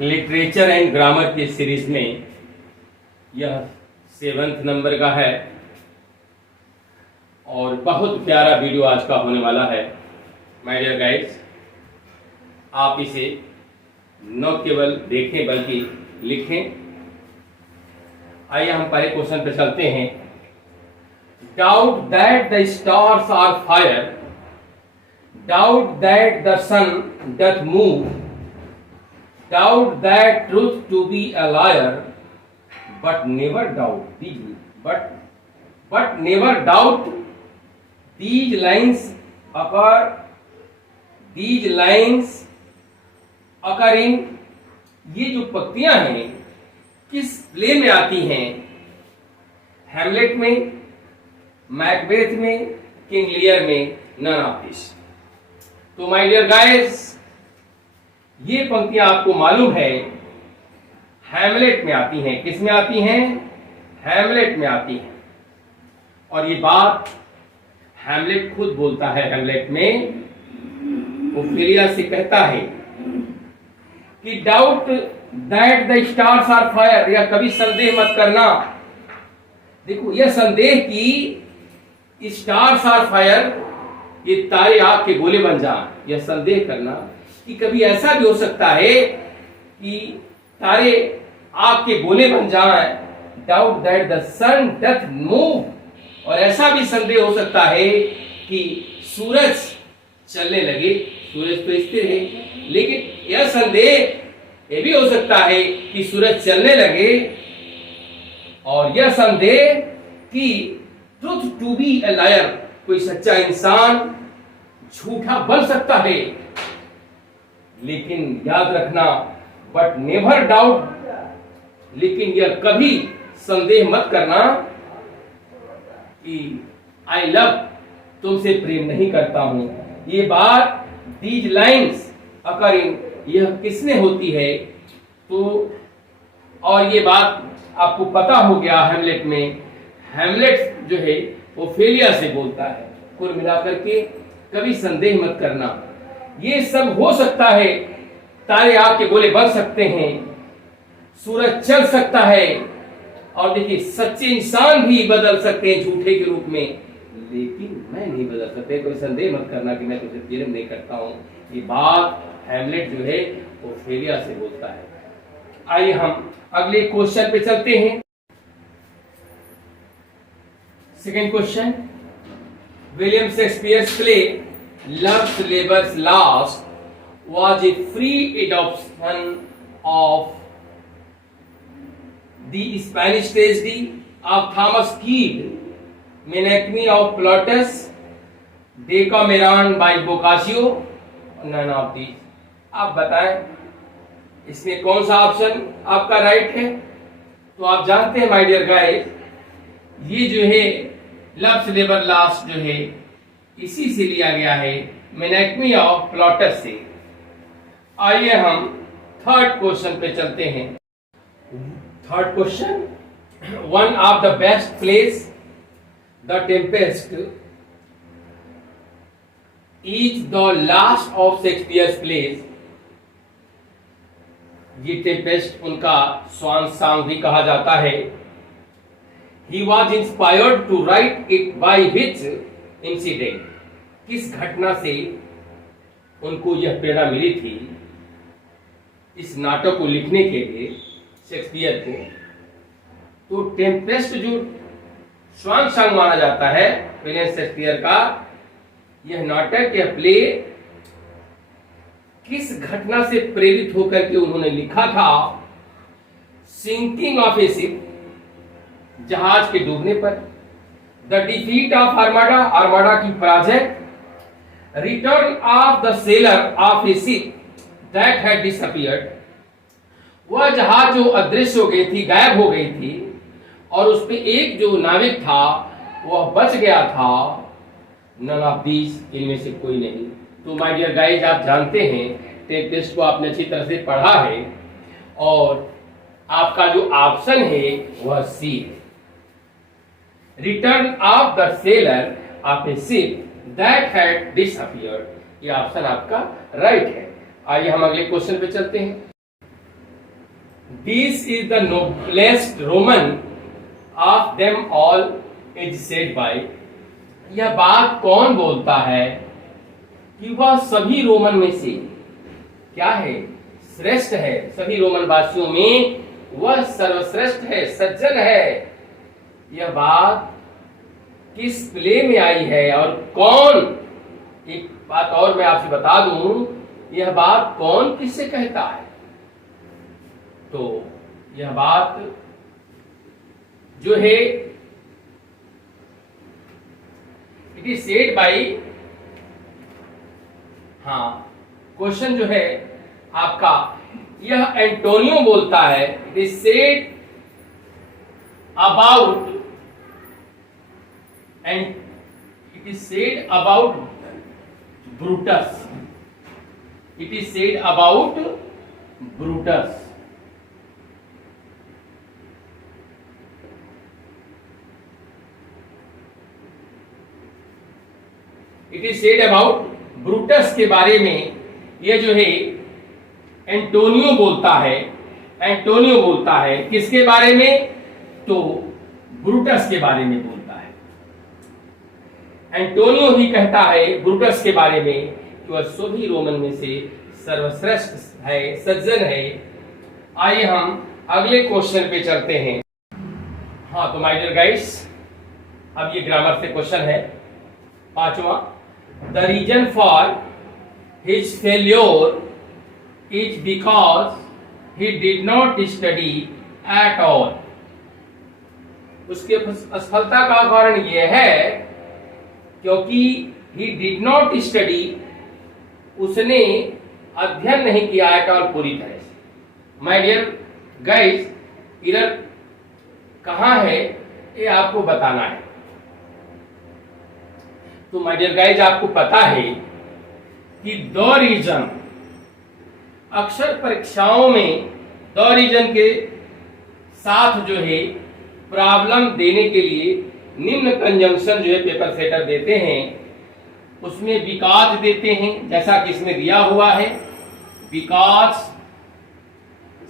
Literature and grammar की series में यह 7th नंबर का है और बहुत प्यारा वीडियो आज का होने वाला है। माय डियर गाइस, आप इसे न केवल देखें बल्कि लिखें। आइए हम पहले क्वेश्चन पे चलते हैं। Doubt that the stars are fire, doubt that the sun doth move, doubt that truth to be a liar, but never doubt these lines occur in, ये जो पंक्तियां हैं किस प्ले में आती हैं? हैमलेट में, मैकबेथ में, किंग लियर में, नन ऑफ दिस। तो माय डियर गाइस, ये पंक्तियां आपको मालूम है हैमलेट में आती हैं। किस में आती हैं? हैमलेट में आती हैं। और ये बात हैमलेट खुद बोलता है। हैमलेट में ओफेलिया से कहता है कि doubt that the stars are fire, या कभी संदेह मत करना। देखो, यह संदेह कि स्टार्स आर फायर, ये तारे आग के गोले बन जाएं, यह संदेह करना कि कभी ऐसा भी हो सकता है कि तारे आग के गोले बन जाएं। Doubt that the sun doth move, और ऐसा भी संदेह हो सकता है कि सूरज चलने लगे। सूरज तो स्थिर है, लेकिन यह संदेह ये भी हो सकता है कि सूरज चलने लगे। और यह संदेह कि truth to be a liar, कोई सच्चा इंसान झूठा बन सकता है। लेकिन याद रखना, बट नेवर डाउट, लेकिन यह कभी संदेह मत करना कि आई लव, तुमसे प्रेम नहीं करता हूं। ये बात दीज लाइन्स अकरिंग, यह किसने होती है? तो और ये बात आपको पता हो गया हैमलेट में। हैमलेट जो है ओफेलिया से बोलता है। कुल मिलाकर के कभी संदेह मत करना, ये सब हो सकता है। तारे आग के गोले बन सकते हैं, सूरज चल सकता है, और देखिए सच्चे इंसान भी बदल सकते हैं झूठे के रूप में, लेकिन मैं नहीं बदल सकते। कोई संदेह मत करना कि मैं तुझे प्रेम नहीं करता हूं। ये बात हैमलेट जो है ओफेलिया से बोलता है। आइए हम अगले क्वेश्चन पे चलते हैं। Second question, William Shakespeare's play Love's Labour's Last was a free adaptation of the Spanish tragedy of Thomas Quidd, Menacme of Plautus, Decameron by Boccaccio, none of these। आप बताएं इसमें कौन सा ऑप्शन आपका राइट है? तो आप जानते हैं माय डियर गाइस, ये जो है लव्स लेबर लास्ट जो है इसी से लिया गया है, मेनाक्मी ऑफ प्लॉटस से। आइए हम थर्ड क्वेश्चन पे चलते हैं। Third question, one of the best plays, the Tempest is the last of Shakespeare's plays. ये टेम्पेस्ट उनका स्वान सॉन्ग भी कहा जाता है। He was inspired to write it by which incident, किस घटना से उनको यह प्रेरणा मिली थी इस नाटक को लिखने के लिए शेक्सपियर को? तो टेम्पेस्ट जो स्वान सॉन्ग माना जाता है विलियम शेक्सपियर का, यह नाटक, यह प्ले किस घटना से प्रेरित होकर के उन्होंने लिखा था? सिंकिंग ऑफ ए शिप, जहाज के डूबने पर। The defeat of armada, armada की पराजय। Return of the seller of A ship that had disappeared, वह जहाज जो अदृश्य हो गई थी, गायब हो गई थी, और उस पे एक जो नाविक था वह बच गया था। नन ऑफ दीज, इनमें से कोई नहीं। तो माय डियर गाइस, आप जानते हैं टेम्पेस्ट को आपने अच्छी तरह से पढ़ा है, और आपका जो ऑप्शन है वह सी है। Return of the seller of A ship that had disappeared, ये ऑप्शन आपका राइट है। आइए हम अगले क्वेश्चन पे चलते हैं। This is the noblest Roman of them all is said bye. यह बात कौन बोलता है कि वह सभी रोमन में से क्या है, श्रेष्ठ है। सभी रोमन वासियों में वह सर्वश्रेष्ठ है, सज्जन है। यह बात किस प्ले में आई है और कौन, एक बात और मैं आपसे बता दूं, यह बात कौन किससे कहता है। तो यह बात जो है इट इज सेड बाई, हाँ क्वेश्चन जो है आपका, यह एंटोनियो बोलता है। It is said about, and it is said about Brutus. It is said about Brutus. It is said about Brutus के बारे में यह जो है एंटोनियो बोलता है। एंटोनियो बोलता है किसके बारे में, तो ब्रूटस के बारे में बोलता है। एंटोनियो ही कहता है ब्रूटस के बारे में कि वह सभी रोमन में से सर्वश्रेष्ठ है, सज्जन है। आइए हम अगले क्वेश्चन पे चलते हैं। हाँ तो माय डियर गाइस, अब ये ग्रामर से क्वेश्चन है पांचवा। The reason for his failure is because he did not study at all. उसके असफलता का कारण यह है क्योंकि ही डिड नॉट स्टडी, उसने अध्ययन नहीं किया एट ऑल, पूरी तरह से। माय डियर गाइस, इधर कहां है ये आपको बताना है। तो माय डियर गाइस, आपको पता है कि दो रीजन, अक्सर परीक्षाओं में दो रीजन के साथ जो है प्रॉब्लम देने के लिए निम्न कंजंक्शन जो है पेपर सेटर देते हैं। उसमें बिकॉज देते हैं, जैसा कि इसमें दिया हुआ है, बिकॉज,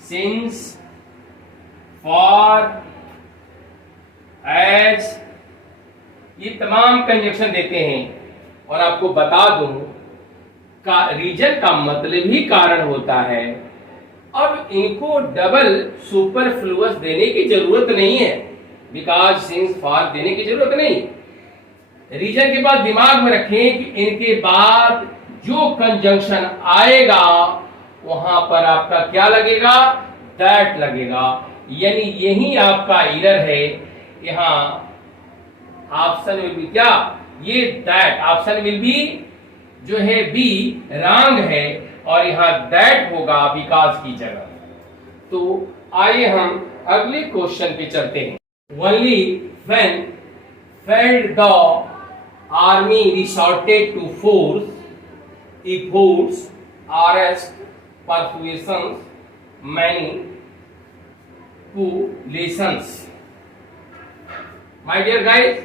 सिंस, फॉर, एज, ये तमाम कंजंक्शन देते हैं। और आपको बता दूं का रीजन का मतलब ही कारण होता है। अब इनको डबल सुपरफ्लुअस देने की जरूरत नहीं है, बिकॉज, सिंस, फॉर देने की जरूरत नहीं। रीजन के बाद दिमाग में रखें कि इनके बाद जो कंजंक्शन आएगा वहां पर आपका क्या लगेगा, दैट लगेगा। यानी यही आपका एरर है। यहां ऑप्शन विल बी क्या, ये दैट, ऑप्शन विल बी जो है बी रॉन्ग है और यहां दैट होगा बिकॉज की जगह। तो आइए हम अगले क्वेश्चन पे चलते हैं। Only when failed the army resorted to force, efforts, arrest, persuasions, manipulations. My dear guys,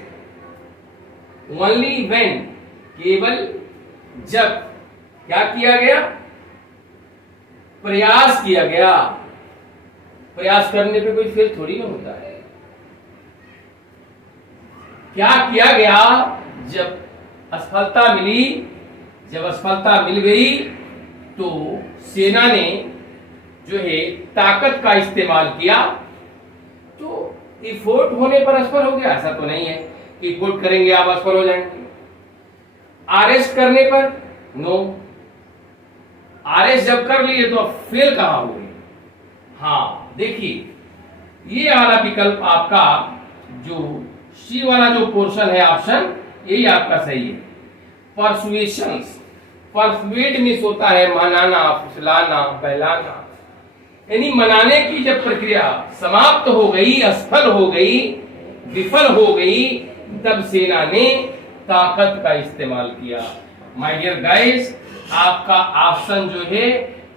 only when, केवल जब क्या किया गया, प्रयास किया गया। प्रयास करने पे कोई फेल थोड़ी ना होता है। क्या किया गया, जब असफलता मिली, जब असफलता मिल गई तो सेना ने जो है ताकत का इस्तेमाल किया। तो इफोर्ट होने पर असफल हो गया, ऐसा तो नहीं है कि इफोर्ट करेंगे आप असफल हो जाएंगे। अरेस्ट करने पर नो, अरेस्ट जब कर लिए तो अब फेल कहां हुए। हाँ देखिए, ये वाला विकल्प आपका जो सी वाला जो पोर्शन है ऑप्शन, यही आपका सही है। परसुएशंस, परसुएट मीन्स होता है मनाना, फुसलाना, बहलाना। यानी मनाने की जब प्रक्रिया समाप्त हो गई, असफल हो गई, विफल हो गई, तब सेना ने ताकत का इस्तेमाल किया। माय डियर गाइस, आपका ऑप्शन जो है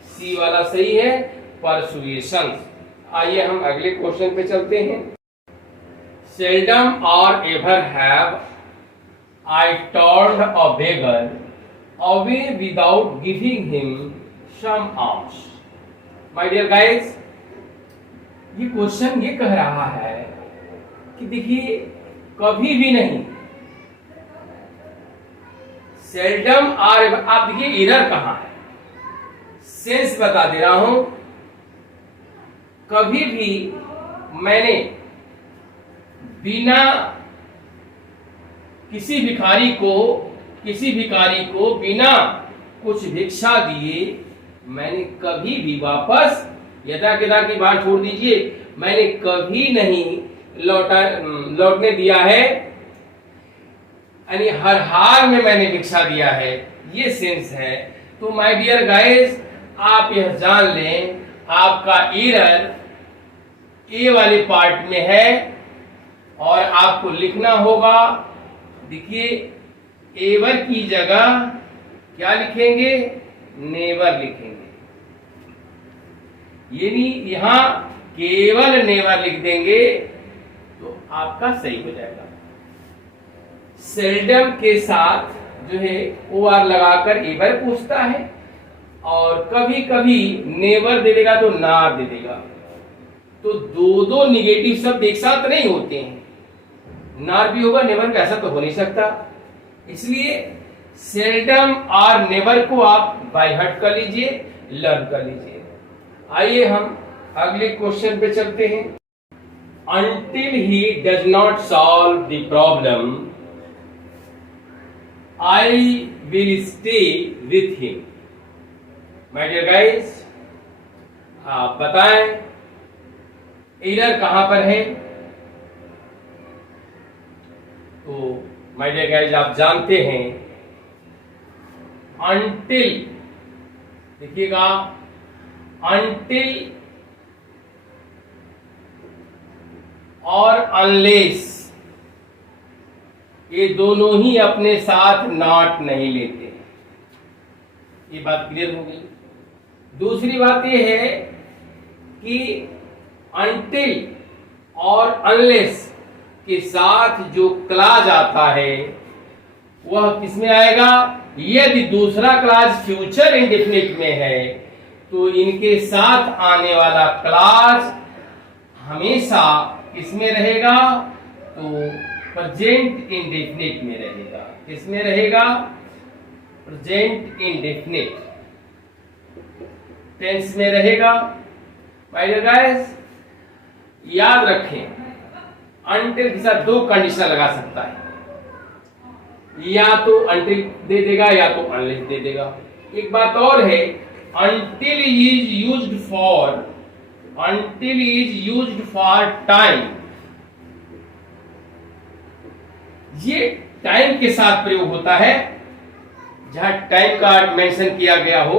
सी वाला सही है, परसुएशंस। आइए हम अगले क्वेश्चन पे चलते हैं। सेल्डम और ever have I turned a beggar away without giving him some alms. My dear guys, ये क्वेश्चन ये कह रहा है कि देखिए कभी भी नहीं, सेल्डम और आप देखिए एरर कहां है, सेंस बता दे रहा हूं। कभी भी मैंने बिना किसी भिखारी को बिना कुछ भिक्षा दिए मैंने कभी भी वापस, यदा कदा की बात छोड़ दीजिए, मैंने कभी नहीं लौटने दिया है, यानी हर हाल में मैंने भिक्षा दिया है, ये सेंस है। तो माय डियर गाइस, आप यह जान लें आपका एरर ए वाले पार्ट में है और आपको लिखना होगा, देखिए एवर की जगह क्या लिखेंगे, नेवर लिखेंगे, यानी यहां केवल नेवर लिख देंगे तो आपका सही हो जाएगा। सेल्डम के साथ जो है OR लगाकर एवर पूछता है और कभी कभी नेवर दे देगा तो नार दे देगा, तो दो निगेटिव शब्द एक साथ नहीं होते हैं, नार भी होगा नेवर भी, ऐसा तो हो नहीं सकता। इसलिए सेल्डम और नेवर को आप बाय हार्ट कर लीजिए, लर्न कर लीजिए। आइए हम अगले क्वेश्चन पे चलते हैं। Until he does not solve the problem, I will stay with him. My dear guys, आप बताएं एरर कहां पर है। तो माय डियर गाइस, आप जानते हैं until, देखिएगा until और unless, ये दोनों ही अपने साथ नॉट नहीं लेते, ये बात क्लियर हो गई। दूसरी बात यह है कि until और unless के साथ जो क्लाज आता है वह किसमें आएगा, यदि दूसरा क्लाज फ्यूचर इंडेफिनिट में है तो इनके साथ आने वाला क्लाज हमेशा किसमें रहेगा, तो प्रेजेंट इंडेफिनिट में रहेगा। किसमें रहेगा, प्रेजेंट इंडेफिनिट टेंस में रहेगा। माय डियर गाइस, याद रखें until के साथ दो कंडीशन लगा सकता है, या तो until दे देगा या तो unless दे देगा। एक बात और है, until is used for time, ये टाइम के साथ प्रयोग होता है जहां टाइम का मेंशन किया गया हो,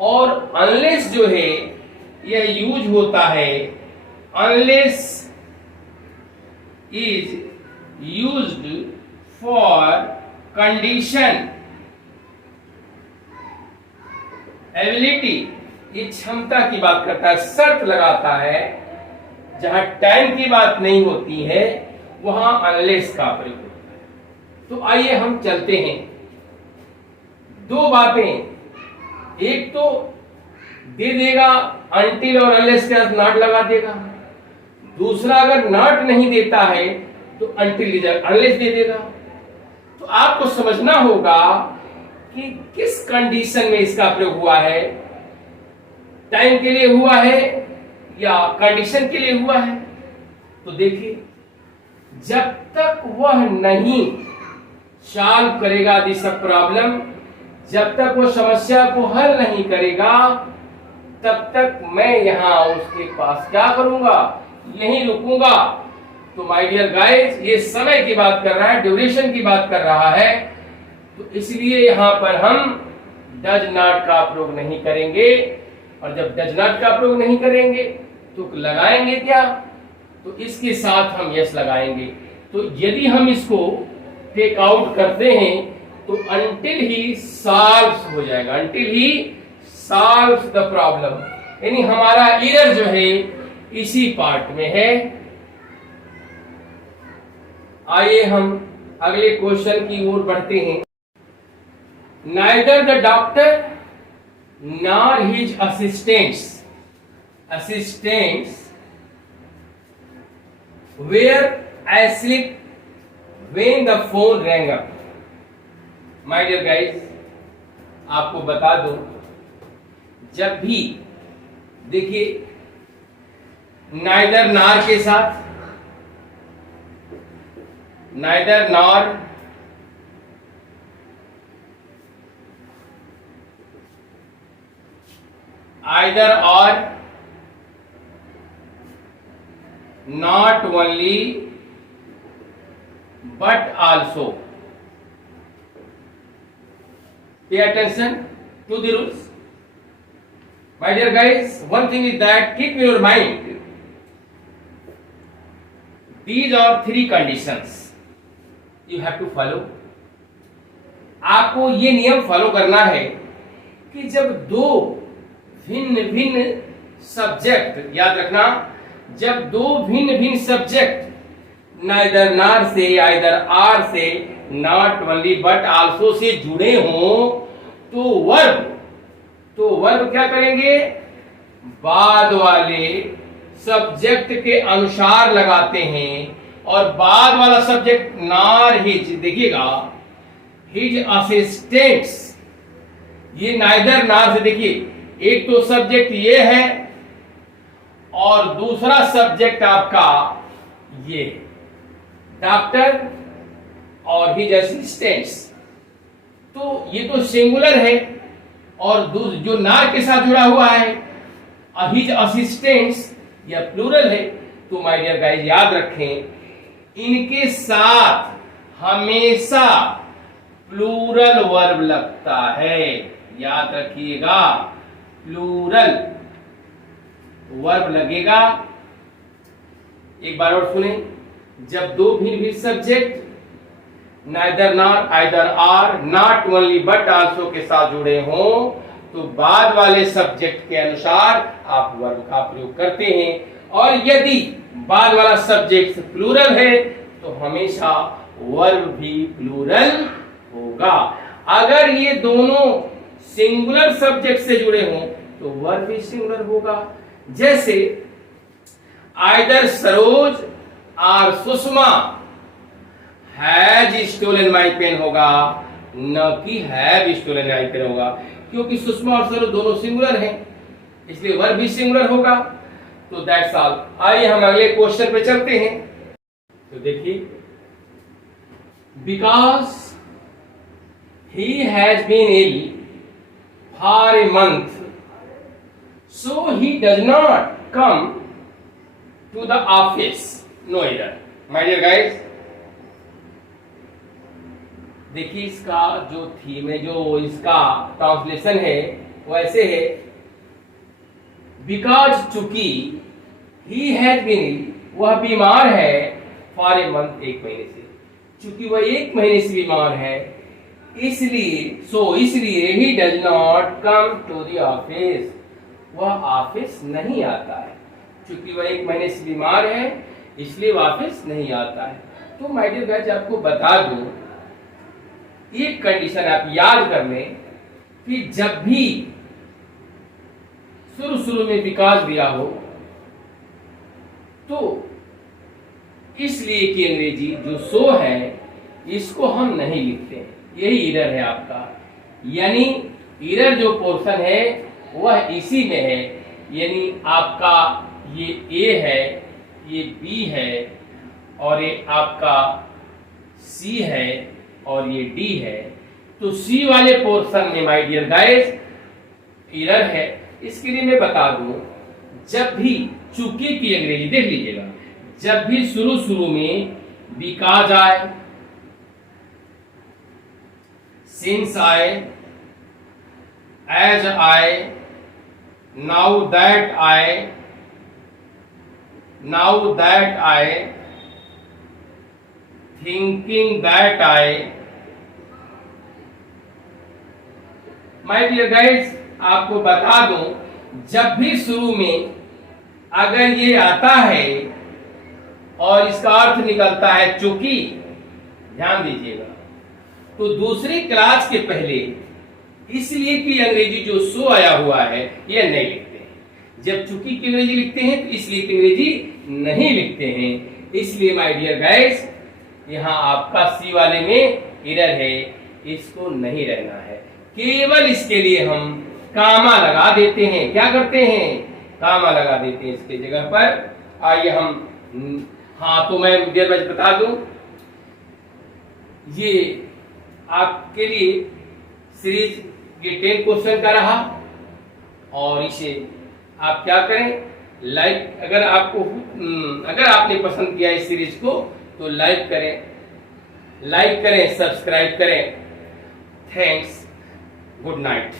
और unless जो है यह यूज होता है, unless is used for condition, ability, ये क्षमता की बात करता है, शर्त लगाता है। जहां टाइम की बात नहीं होती है वहां unless का प्रयोग होता है। तो आइए हम चलते हैं, दो बातें, एक तो दे देगा until और unless के साथ नॉट लगा देगा, दूसरा अगर नॉट नहीं देता है तो until unless दे देगा। तो आपको समझना होगा कि किस कंडीशन में इसका प्रयोग हुआ है, टाइम के लिए हुआ है या कंडीशन के लिए हुआ है। तो देखिए, जब तक वह नहीं सॉल्व करेगा दिस प्रॉब्लम, जब तक वो समस्या को हल नहीं करेगा तब तक मैं यहां उसके पास क्या करूंगा, यहीं रुकूंगा। तो माय डियर गाइस, ये समय की बात कर रहा है, ड्यूरेशन की बात कर रहा है, तो इसलिए यहां पर हम डज नॉट का प्रयोग नहीं करेंगे। और जब डज नॉट का प्रयोग नहीं करेंगे तो लगाएंगे क्या, तो इसके साथ हम यस लगाएंगे। तो यदि हम इसको टेक आउट करते हैं तो until ही सॉल्व्स हो जाएगा, until he solves the problem, यानी हमारा एरर जो है इसी पार्ट में है। आइए हम अगले क्वेश्चन की ओर बढ़ते हैं। Neither the doctor nor his assistants where I sleep when the phone rang up. My dear guys, आपको बता दो, जब भी देखिए नाइदर नार के साथ, neither nor, either or, not only but also. Pay attention to the rules. My dear guys, one thing is that keep in your mind, these are three conditions you have to follow. आपको ये नियम follow करना है कि जब दो भिन्न भिन्न सब्जेक्ट, याद रखना, जब दो भिन्न भिन्न सब्जेक्ट नाइदर नार से, आइदर आर से, not only but also say जुड़े हों तो वर्ब क्या करेंगे, बाद वाले सब्जेक्ट के अनुसार लगाते हैं। और बाद वाला सब्जेक्ट नार हिज, देखिएगा हिज असिस्टेंट्स, ये नाइदर नार से, देखिए एक तो सब्जेक्ट ये है और दूसरा सब्जेक्ट आपका ये डॉक्टर और हिज असिस्टेंट्स, तो ये तो सिंगुलर है। और जो नार के साथ जुड़ा हुआ है हिज असिस्टेंट्स, या प्लूरल है। तो माय डियर गाइस याद रखें, इनके साथ हमेशा प्लूरल वर्ब लगता है, याद रखिएगा, प्लूरल वर्ब लगेगा। एक बार और सुने, जब दो भिन्न भिन्न subject neither nor, either or, not only but also के साथ जुड़े हों तो बाद वाले सब्जेक्ट के अनुसार आप वर्ब का प्रयोग करते हैं। और यदि बाद वाला सब्जेक्ट प्लूरल है तो हमेशा वर्ब भी प्लूरल होगा। अगर ये दोनों सिंगुलर सब्जेक्ट से जुड़े हों तो वर्ब भी सिंगुलर होगा। जैसे either Saroj or Sushma has stolen my pen होगा, न कि हैव स्टोलन माई पेन होगा, क्योंकि सुषमा और सरोज दोनों सिंगुलर हैं, इसलिए वर्ब भी सिंगुलर होगा। तो दैट्स ऑल। आइए हम अगले क्वेश्चन पे चलते हैं। तो देखिए, because he has been ill for a month so he does not come to the office. No error. My dear guys, देखिए इसका जो थीम है, जो इसका ट्रांसलेशन है वो ऐसे है, बिकॉज चूंकि ही हैज बीन, वह बीमार है, फॉर ए मंथ, एक महीने से, चूंकि वह एक महीने से बीमार है, इसलिए इसलिए he does not come to the office, वह ऑफिस नहीं आता है। चूंकि वह एक महीने से बीमार है इसलिए वह ऑफिस नहीं आता है। तो माय डियर गाइस, आपको बता दूं, एक कंडीशन आप याद कर लें कि जब भी शुरू में विकास दिया हो तो इसलिए कि अंग्रेजी जो सो है इसको हम नहीं लिखते हैं, यही इरर है आपका। यानी इरर जो पोर्शन है वह इसी में है, यानी आपका ये ए है, ये बी है और ये आपका सी है और ये डी है। तो सी वाले पोर्शन में माय डियर गाइस इरर है। इसके लिए मैं बता दूं, जब भी चूंकि की अंग्रेजी देख लीजिएगा, जब भी शुरू में बिकॉज आए, सिंस आए, एज आए, नाउ दैट आए, नाउ दैट आए, थिंकिंग दैट आए। माय डियर गाइस, आपको बता दूं, जब भी शुरू में अगर ये आता है और इसका अर्थ निकलता है चूंकि, ध्यान दीजिएगा, तो दूसरी क्लास के पहले इसलिए कि अंग्रेजी जो सो आया हुआ है यह नहीं लिखते हैं। जब चूंकि की अंग्रेजी लिखते हैं तो इसलिए की अंग्रेजी नहीं लिखते हैं। इसलिए माय डियर गाइस, यहाँ आपका सी वाले में एरर है, इसको नहीं रहना है। केवल इसके लिए हम कामा लगा देते हैं। क्या करते हैं? कामा लगा देते हैं इसके जगह पर। आइए हम हाँ, तो मैं डियर बच्चे बता दूं, ये आपके लिए सीरीज ये 10 क्वेश्चन का रहा, और इसे आप क्या करें, लाइक, अगर आपने पसंद किया इस सीरीज को तो लाइक करें, सब्सक्राइब करें। Thanks, good night.